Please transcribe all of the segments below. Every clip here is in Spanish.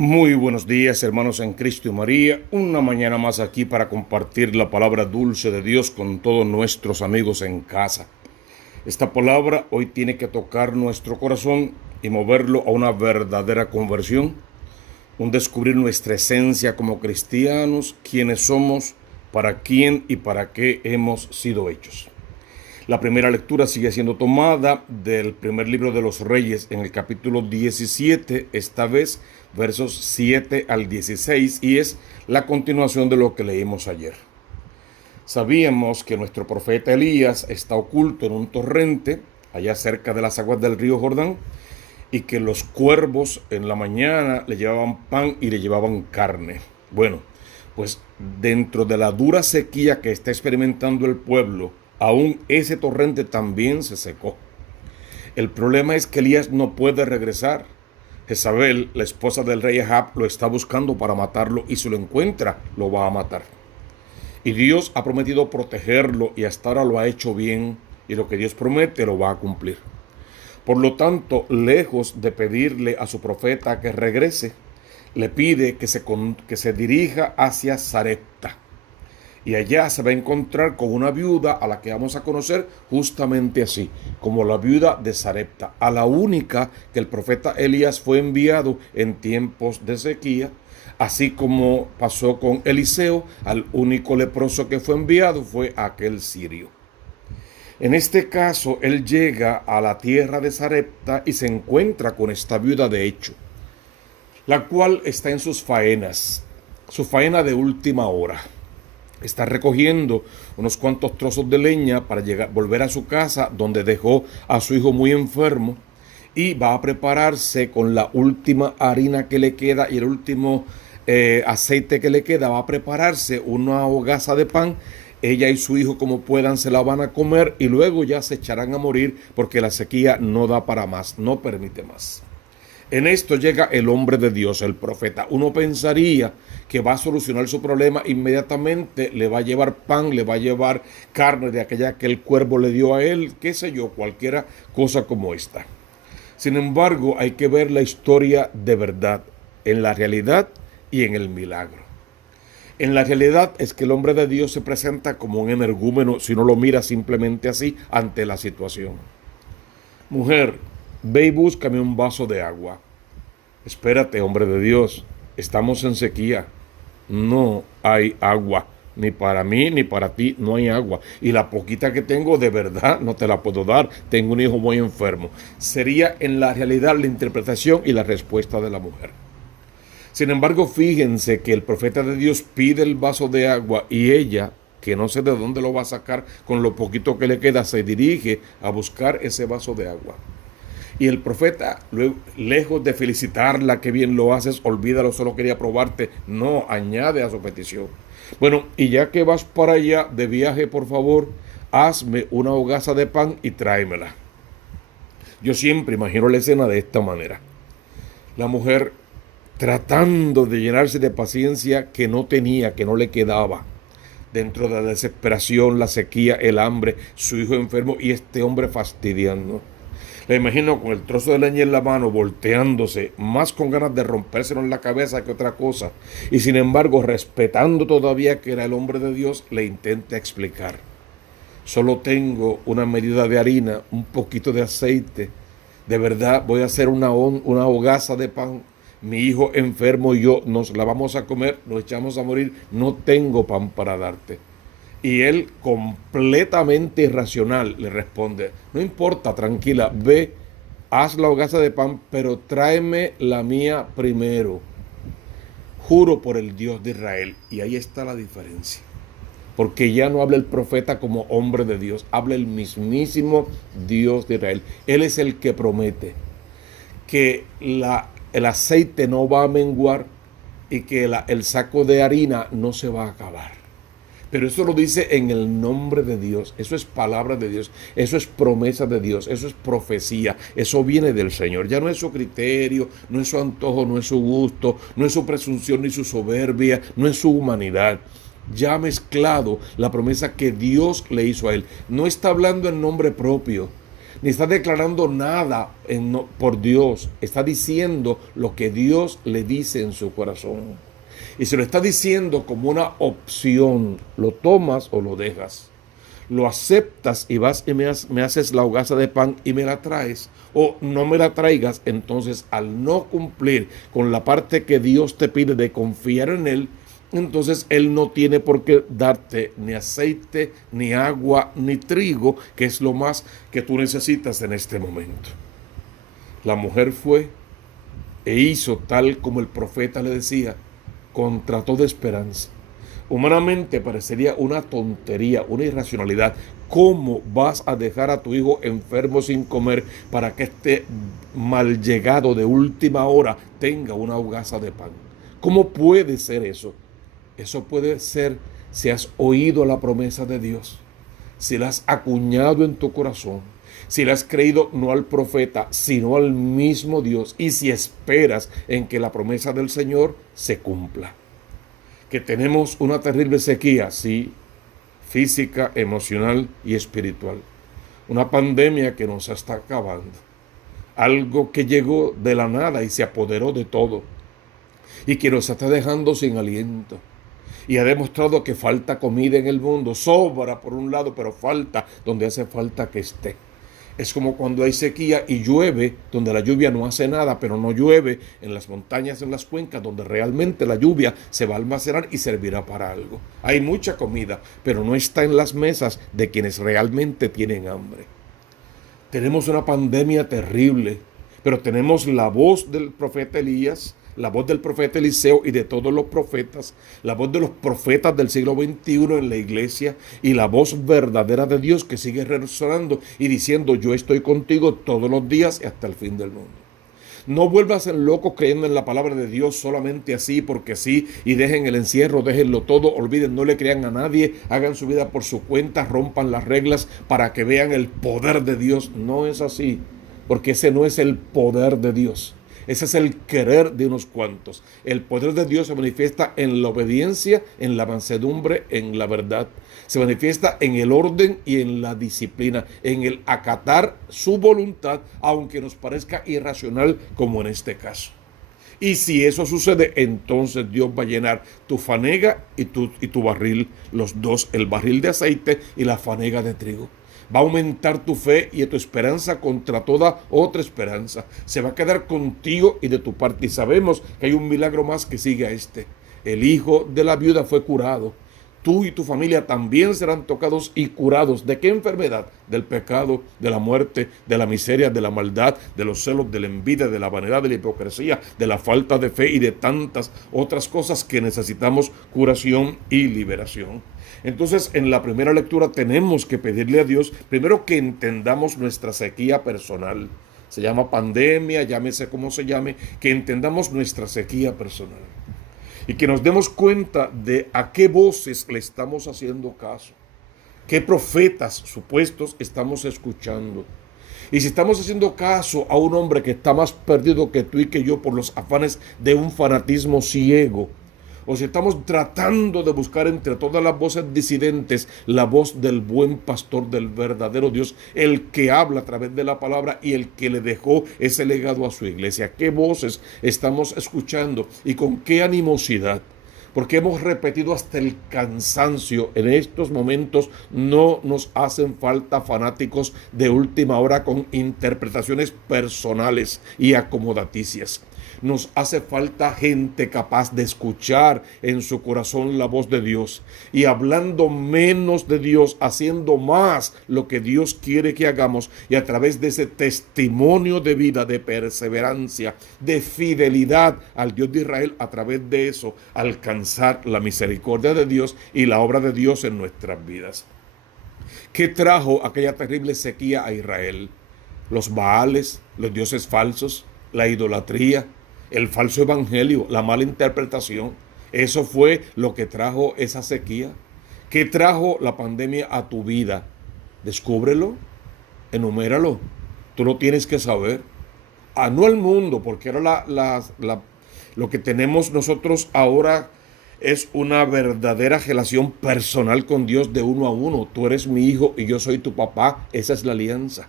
Muy buenos días, hermanos en Cristo y María. Una mañana más aquí para compartir la palabra dulce de Dios con todos nuestros amigos en casa. Esta palabra hoy tiene que tocar nuestro corazón y moverlo a una verdadera conversión, un descubrir nuestra esencia como cristianos, quiénes somos, para quién y para qué hemos sido hechos. La primera lectura sigue siendo tomada del primer libro de los Reyes en el capítulo 17, esta vez versos 7 al 16, y es la continuación de lo que leímos ayer. Sabíamos que nuestro profeta Elías está oculto en un torrente allá cerca de las aguas del río Jordán y que los cuervos en la mañana le llevaban pan y le llevaban carne. Bueno, pues dentro de la dura sequía que está experimentando el pueblo, aún ese torrente también se secó. El problema es que Elías no puede regresar. Jezabel, la esposa del rey Ahab, lo está buscando para matarlo y si lo encuentra, lo va a matar. Y Dios ha prometido protegerlo y hasta ahora lo ha hecho bien y lo que Dios promete lo va a cumplir. Por lo tanto, lejos de pedirle a su profeta que regrese, le pide que se dirija hacia Sarepta. Y allá se va a encontrar con una viuda a la que vamos a conocer justamente así, como la viuda de Sarepta, a la única que el profeta Elías fue enviado en tiempos de sequía, así como pasó con Eliseo, al único leproso que fue enviado fue aquel sirio. En este caso, él llega a la tierra de Sarepta y se encuentra con esta viuda de hecho, la cual está en sus faenas, su faena de última hora. Está recogiendo unos cuantos trozos de leña para volver a su casa donde dejó a su hijo muy enfermo y va a prepararse con la última harina que le queda y el último aceite que le queda. Va a prepararse una hogaza de pan. Ella y su hijo como puedan se la van a comer y luego ya se echarán a morir porque la sequía no da para más, no permite más. En esto llega el hombre de Dios, el profeta. Uno pensaría que va a solucionar su problema inmediatamente, le va a llevar pan, le va a llevar carne de aquella que el cuervo le dio a él, qué sé yo, cualquiera cosa como esta. Sin embargo, hay que ver la historia de verdad, en la realidad y en el milagro. En la realidad es que el hombre de Dios se presenta como un energúmeno si no lo mira simplemente así ante la situación. Mujer, ve y búscame un vaso de agua. Espérate, hombre de Dios, estamos en sequía. No hay agua, ni para mí ni para ti no hay agua. Y la poquita que tengo de verdad no te la puedo dar. Tengo un hijo muy enfermo. Sería en la realidad la interpretación y la respuesta de la mujer. Sin embargo, fíjense que el profeta de Dios pide el vaso de agua y ella, que no sé de dónde lo va a sacar con lo poquito que le queda, se dirige a buscar ese vaso de agua. Y el profeta, lejos de felicitarla, que bien lo haces, olvídalo, solo quería probarte. No, añade a su petición. Bueno, y ya que vas para allá de viaje, por favor, hazme una hogaza de pan y tráemela. Yo siempre imagino la escena de esta manera. La mujer tratando de llenarse de paciencia que no tenía, que no le quedaba. Dentro de la desesperación, la sequía, el hambre, su hijo enfermo y este hombre fastidiando. La imagino con el trozo de leña en la mano, volteándose, más con ganas de rompérselo en la cabeza que otra cosa. Y sin embargo, respetando todavía que era el hombre de Dios, le intenta explicar. Solo tengo una medida de harina, un poquito de aceite. De verdad, voy a hacer una hogaza de pan. Mi hijo enfermo y yo nos la vamos a comer, nos echamos a morir. No tengo pan para darte. Y él, completamente irracional, le responde: no importa, tranquila, ve, haz la hogaza de pan, pero tráeme la mía primero. Juro por el Dios de Israel. Y ahí está la diferencia. Porque ya no habla el profeta como hombre de Dios, habla el mismísimo Dios de Israel. Él es el que promete que el aceite no va a menguar y que el saco de harina no se va a acabar. Pero eso lo dice en el nombre de Dios. Eso es palabra de Dios. Eso es promesa de Dios. Eso es profecía. Eso viene del Señor. Ya no es su criterio, no es su antojo, no es su gusto, no es su presunción ni su soberbia, no es su humanidad. Ya ha mezclado la promesa que Dios le hizo a él. No está hablando en nombre propio. ni está declarando nada por Dios. Está diciendo lo que Dios le dice en su corazón. Y se lo está diciendo como una opción. Lo tomas o lo dejas. Lo aceptas y vas y me haces la hogaza de pan y me la traes, o no me la traigas. Entonces, al no cumplir con la parte que Dios te pide de confiar en Él, entonces Él no tiene por qué darte ni aceite, ni agua, ni trigo, que es lo más que tú necesitas en este momento. La mujer fue e hizo tal como el profeta le decía, contra toda esperanza. Humanamente parecería una tontería, una irracionalidad. ¿Cómo vas a dejar a tu hijo enfermo sin comer para que este mal llegado de última hora tenga una hogaza de pan? ¿Cómo puede ser eso? Eso puede ser si has oído la promesa de Dios, si la has acuñado en tu corazón, si le has creído no al profeta, sino al mismo Dios, y si esperas en que la promesa del Señor se cumpla. Que tenemos una terrible sequía, sí, física, emocional y espiritual. Una pandemia que nos está acabando. Algo que llegó de la nada y se apoderó de todo. Y que nos está dejando sin aliento. Y ha demostrado que falta comida en el mundo. Sobra por un lado, pero falta donde hace falta que esté. Es como cuando hay sequía y llueve, donde la lluvia no hace nada, pero no llueve en las montañas, en las cuencas, donde realmente la lluvia se va a almacenar y servirá para algo. Hay mucha comida, pero no está en las mesas de quienes realmente tienen hambre. Tenemos una pandemia terrible, pero tenemos la voz del profeta Elías, la voz del profeta Eliseo y de todos los profetas, la voz de los profetas del siglo XXI en la iglesia y la voz verdadera de Dios que sigue resonando y diciendo: yo estoy contigo todos los días y hasta el fin del mundo. No vuelvas en loco creyendo en la palabra de Dios solamente así porque sí, y dejen el encierro, déjenlo todo, olviden, no le crean a nadie, hagan su vida por su cuenta, rompan las reglas para que vean el poder de Dios. No es así, porque ese no es el poder de Dios. Ese es el querer de unos cuantos. El poder de Dios se manifiesta en la obediencia, en la mansedumbre, en la verdad. Se manifiesta en el orden y en la disciplina, en el acatar su voluntad, aunque nos parezca irracional, como en este caso. Y si eso sucede, entonces Dios va a llenar tu fanega y tu barril, los dos, el barril de aceite y la fanega de trigo. Va a aumentar tu fe y tu esperanza contra toda otra esperanza. Se va a quedar contigo y de tu parte. Y sabemos que hay un milagro más que sigue a este. El hijo de la viuda fue curado. Tú y tu familia también serán tocados y curados. ¿De qué enfermedad? Del pecado, de la muerte, de la miseria, de la maldad, de los celos, de la envidia, de la vanidad, de la hipocresía, de la falta de fe y de tantas otras cosas que necesitamos curación y liberación. Entonces, en la primera lectura tenemos que pedirle a Dios, primero, que entendamos nuestra sequía personal. Se llama pandemia, llámese como se llame, que entendamos nuestra sequía personal. Y que nos demos cuenta de a qué voces le estamos haciendo caso. Qué profetas supuestos estamos escuchando. Y si estamos haciendo caso a un hombre que está más perdido que tú y que yo por los afanes de un fanatismo ciego, o si estamos tratando de buscar entre todas las voces disidentes la voz del buen pastor, del verdadero Dios, el que habla a través de la palabra y el que le dejó ese legado a su iglesia. ¿Qué voces estamos escuchando y con qué animosidad? Porque hemos repetido hasta el cansancio. En estos momentos no nos hacen falta fanáticos de última hora con interpretaciones personales y acomodaticias. Nos hace falta gente capaz de escuchar en su corazón la voz de Dios y hablando menos de Dios, haciendo más lo que Dios quiere que hagamos, y a través de ese testimonio de vida, de perseverancia, de fidelidad al Dios de Israel, a través de eso alcanzar la misericordia de Dios y la obra de Dios en nuestras vidas. ¿Qué trajo aquella terrible sequía a Israel? Los Baales, los dioses falsos, la idolatría, el falso evangelio, la mala interpretación. Eso fue lo que trajo esa sequía. ¿Qué trajo la pandemia a tu vida? Descúbrelo, enuméralo. Tú lo tienes que saber. No el mundo, porque ahora lo que tenemos nosotros ahora es una verdadera relación personal con Dios de uno a uno. Tú eres mi hijo y yo soy tu papá. Esa es la alianza.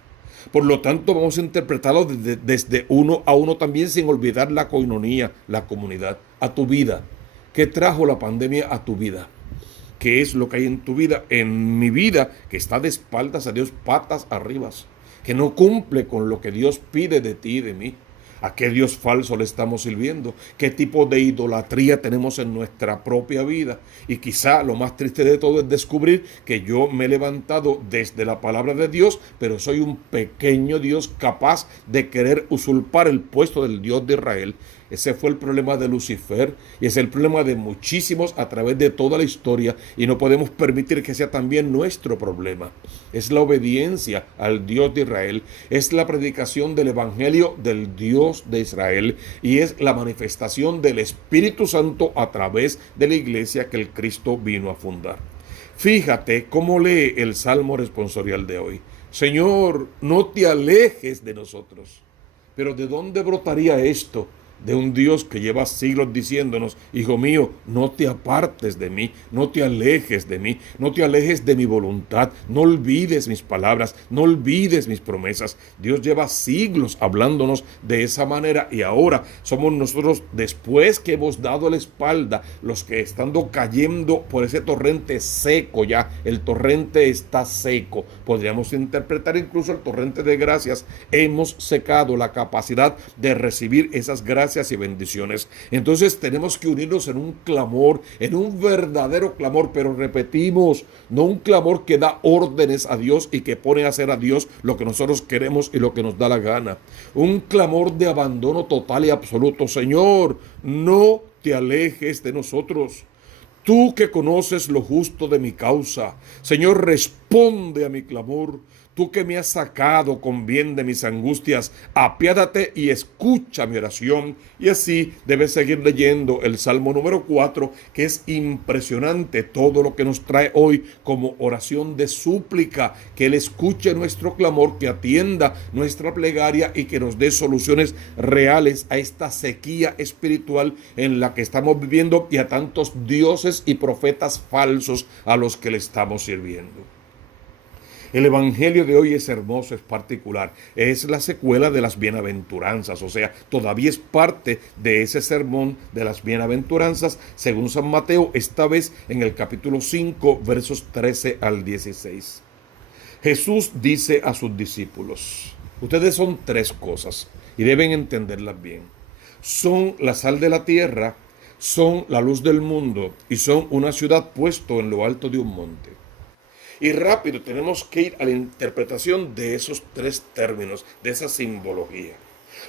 Por lo tanto, vamos a interpretarlo desde uno a uno también, sin olvidar la coinonía, la comunidad, a tu vida. ¿Qué trajo la pandemia a tu vida? ¿Qué es lo que hay en tu vida? En mi vida, que está de espaldas a Dios, patas arriba, que no cumple con lo que Dios pide de ti y de mí. ¿A qué Dios falso le estamos sirviendo? ¿Qué tipo de idolatría tenemos en nuestra propia vida? Y quizá lo más triste de todo es descubrir que yo me he levantado desde la palabra de Dios, pero soy un pequeño Dios capaz de querer usurpar el puesto del Dios de Israel. Ese fue el problema de Lucifer y es el problema de muchísimos a través de toda la historia, y no podemos permitir que sea también nuestro problema. Es la obediencia al Dios de Israel, es la predicación del Evangelio del Dios de Israel y es la manifestación del Espíritu Santo a través de la iglesia que el Cristo vino a fundar. Fíjate cómo lee el Salmo responsorial de hoy. Señor, no te alejes de nosotros. Pero ¿de dónde brotaría esto? De un Dios que lleva siglos diciéndonos: hijo mío, no te apartes de mí, no te alejes de mí, no te alejes de mi voluntad, no olvides mis palabras, no olvides mis promesas. Dios lleva siglos hablándonos de esa manera, y ahora somos nosotros, después que hemos dado la espalda, los que estando cayendo por ese torrente seco. Ya el torrente está seco, podríamos interpretar incluso el torrente de gracias. Hemos secado la capacidad de recibir esas gracias y bendiciones. Entonces tenemos que unirnos en un clamor, en un verdadero clamor, pero repetimos, no un clamor que da órdenes a Dios y que pone a hacer a Dios lo que nosotros queremos y lo que nos da la gana. Un clamor de abandono total y absoluto. Señor, no te alejes de nosotros. Tú que conoces lo justo de mi causa, Señor, responde a mi clamor. Tú que me has sacado con bien de mis angustias, apiádate y escucha mi oración. Y así debes seguir leyendo el Salmo número 4, que es impresionante todo lo que nos trae hoy como oración de súplica. Que Él escuche nuestro clamor, que atienda nuestra plegaria y que nos dé soluciones reales a esta sequía espiritual en la que estamos viviendo y a tantos dioses y profetas falsos a los que le estamos sirviendo. El Evangelio de hoy es hermoso, es particular. Es la secuela de las bienaventuranzas, o sea, todavía es parte de ese sermón de las bienaventuranzas, según San Mateo, esta vez en el capítulo 5, versos 13 al 16. Jesús dice a sus discípulos: ustedes son tres cosas y deben entenderlas bien. Son la sal de la tierra, son la luz del mundo y son una ciudad puesto en lo alto de un monte. Y rápido tenemos que ir a la interpretación de esos tres términos, de esa simbología.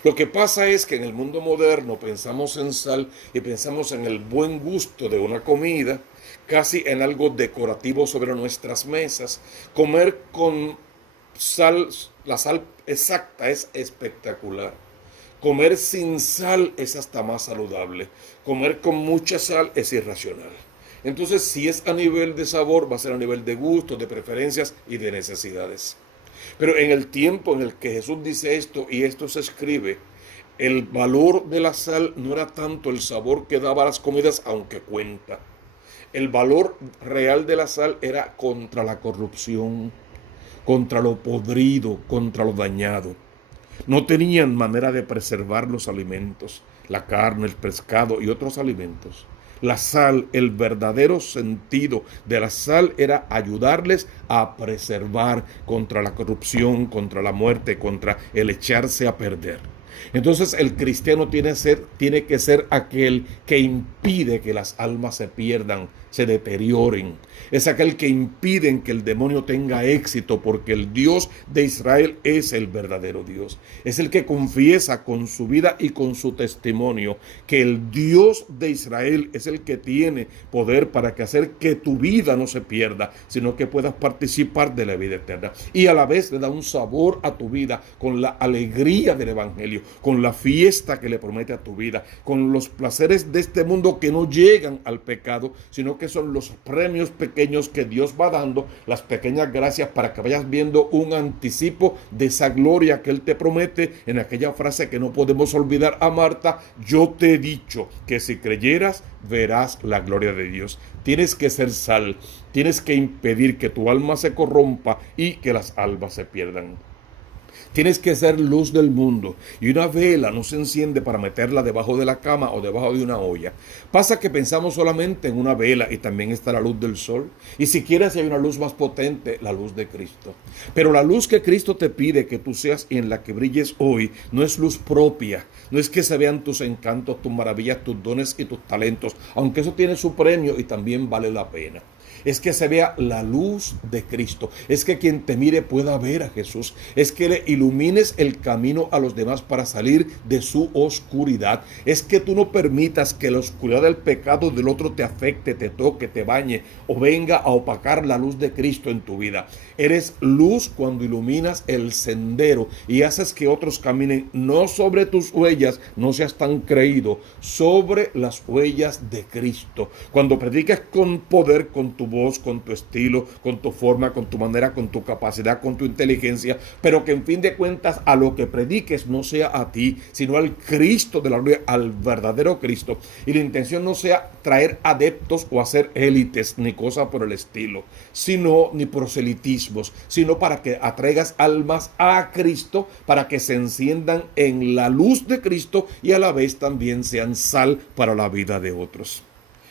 Lo que pasa es que en el mundo moderno pensamos en sal y pensamos en el buen gusto de una comida, casi en algo decorativo sobre nuestras mesas. Comer con sal, la sal exacta, es espectacular. Comer sin sal es hasta más saludable. Comer con mucha sal es irracional. Entonces, si es a nivel de sabor, va a ser a nivel de gusto, de preferencias y de necesidades. Pero en el tiempo en el que Jesús dice esto y esto se escribe, el valor de la sal no era tanto el sabor que daba a las comidas, aunque cuenta. El valor real de la sal era contra la corrupción, contra lo podrido, contra lo dañado. No tenían manera de preservar los alimentos, la carne, el pescado y otros alimentos. La sal, el verdadero sentido de la sal era ayudarles a preservar contra la corrupción, contra la muerte, contra el echarse a perder. Entonces el cristiano tiene que ser aquel que impide que las almas se pierdan, se deterioren. Es aquel que impide que el demonio tenga éxito, porque el Dios de Israel es el verdadero Dios. Es el que confiesa con su vida y con su testimonio que el Dios de Israel es el que tiene poder para hacer que tu vida no se pierda, sino que puedas participar de la vida eterna. Y a la vez le da un sabor a tu vida con la alegría del Evangelio, con la fiesta que le promete a tu vida, con los placeres de este mundo que no llegan al pecado, sino que son los premios pequeños que Dios va dando, las pequeñas gracias para que vayas viendo un anticipo de esa gloria que Él te promete en aquella frase que no podemos olvidar a Marta: yo te he dicho que si creyeras verás la gloria de Dios. Tienes que ser sal, tienes que impedir que tu alma se corrompa y que las almas se pierdan. Tienes que ser luz del mundo. Y una vela no se enciende para meterla debajo de la cama o debajo de una olla. Pasa que pensamos solamente en una vela y también está la luz del sol. Y si quieres hay una luz más potente, la luz de Cristo. Pero la luz que Cristo te pide que tú seas y en la que brilles hoy no es luz propia. No es que se vean tus encantos, tus maravillas, tus dones y tus talentos. Aunque eso tiene su premio y también vale la pena. Es que se vea la luz de Cristo. Es que quien te mire pueda ver a Jesús. Es que le ilumines el camino a los demás para salir de su oscuridad. Es que tú no permitas que la oscuridad del pecado del otro te afecte, te toque, te bañe o venga a opacar la luz de Cristo en tu vida. Eres luz cuando iluminas el sendero y haces que otros caminen no sobre tus huellas, no seas tan creído, sobre las huellas de Cristo. Cuando predicas con poder, con tu voz, con tu estilo, con tu forma, con tu manera, con tu capacidad, con tu inteligencia, pero que en fin de cuentas a lo que prediques no sea a ti, sino al Cristo de la gloria, al verdadero Cristo. Y la intención no sea traer adeptos o hacer élites, ni cosa por el estilo, sino ni proselitismos, sino para que atraigas almas a Cristo, para que se enciendan en la luz de Cristo y a la vez también sean sal para la vida de otros.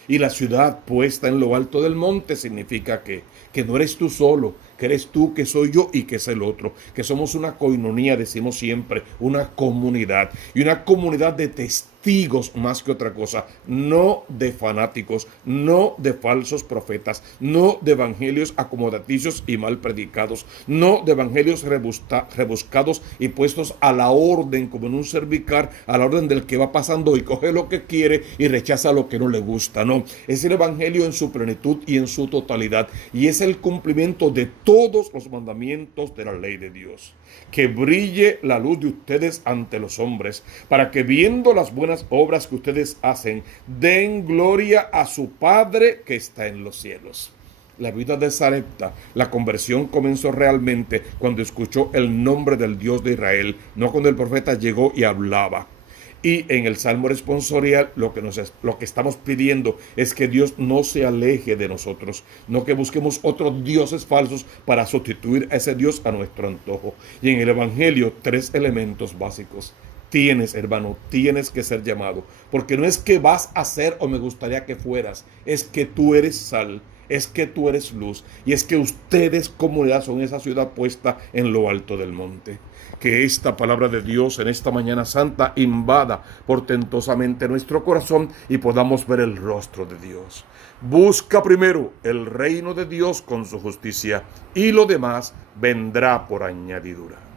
Y la ciudad puesta en lo alto del monte significa que no eres tú solo, que eres tú, que soy yo y que es el otro, que somos una coinonía, decimos siempre, una comunidad, y una comunidad de testigos más que otra cosa, no de fanáticos, no de falsos profetas, no de evangelios acomodaticios y mal predicados, no de evangelios rebuscados y puestos a la orden, como en un cervicar, a la orden del que va pasando y coge lo que quiere y rechaza lo que no le gusta. No, es el evangelio en su plenitud y en su totalidad, y es el cumplimiento de todos los mandamientos de la ley de Dios. Que brille la luz de ustedes ante los hombres, para que viendo las buenas obras que ustedes hacen, den gloria a su Padre que está en los cielos. La vida de Sarepta, la conversión comenzó realmente cuando escuchó el nombre del Dios de Israel, no cuando el profeta llegó y hablaba. Y en el Salmo responsorial lo que estamos pidiendo es que Dios no se aleje de nosotros, no que busquemos otros dioses falsos para sustituir a ese Dios a nuestro antojo. Y en el Evangelio 3 elementos básicos. Tienes, hermano, tienes que ser llamado, porque no es que vas a ser o me gustaría que fueras, es que tú eres sal, es que tú eres luz, y es que ustedes, comunidad, son esa ciudad puesta en lo alto del monte. Que esta palabra de Dios en esta mañana santa invada portentosamente nuestro corazón y podamos ver el rostro de Dios. Busca primero el reino de Dios con su justicia y lo demás vendrá por añadidura.